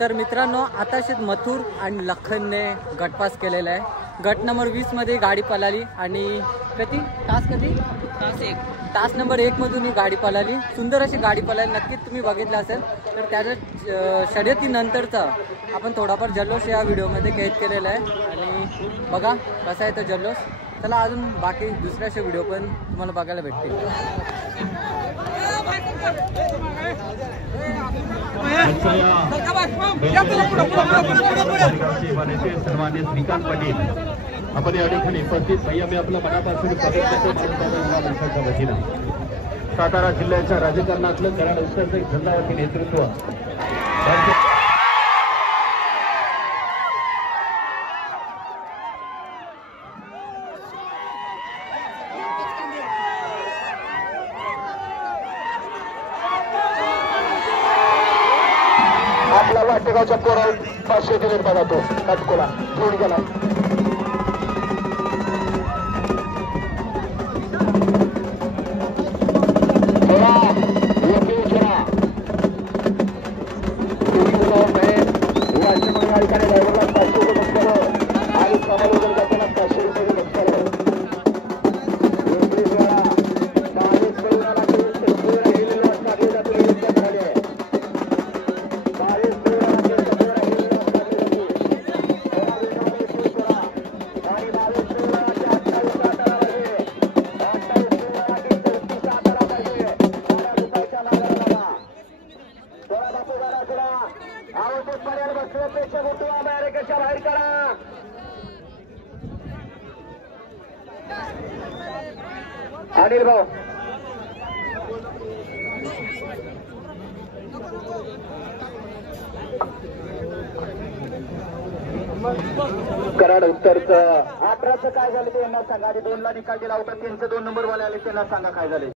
तर मित्रांनो आताशीच मथुर आणि लखनने गटपास केलेला आहे। गट नंबर 20 मध्ये गाडी पळाली आणि तास नंबर 1 मधून ही गाडी पळाली। सुंदर अशी गाडी पळाली, नक्कीच तुम्ही बघितलं असेल। तर त्याच्या शर्यतीनंतरचा आपण थोडाफार जल्लोष या व्हिडिओमध्ये कैद केलेला आहे आणि बघा कसा आहे तो जल्लोष। चला अजून बाकी दुसऱ्याचे व्हिडिओ पण तुम्हाला बघायला भेटतील। सन्मान्य श्रीकांत पाटील आपण या ठिकाणी उपस्थित भैया मी आपल्या मनापासून सातारा जिल्ह्याच्या राजकारणातलं कराड उत्तरचं एक झंडावरती नेतृत्व आपला वाटेगावच्या पोरा 500 दिले बघा तो काटकोला जोड गेला अनिल भाऊ कराड उत्तरचं 18चं काय झालं ते यांना सांगा। 2 ला निकाल दिला होता, त्यांचं 2 नंबर वाले आले त्यांना सांगा काय झाले।